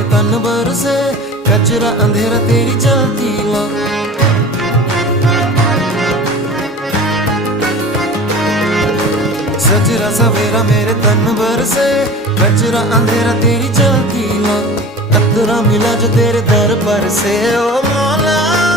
मेरे तन भर से, कचरा अंधेरा तेरी जलती ला। सजरा सवेरा मेरे तन भर से, कचरा अंधेरा तेरी जलती ला। अतरा मिला जो तेरे दर पर से, ओ मौला।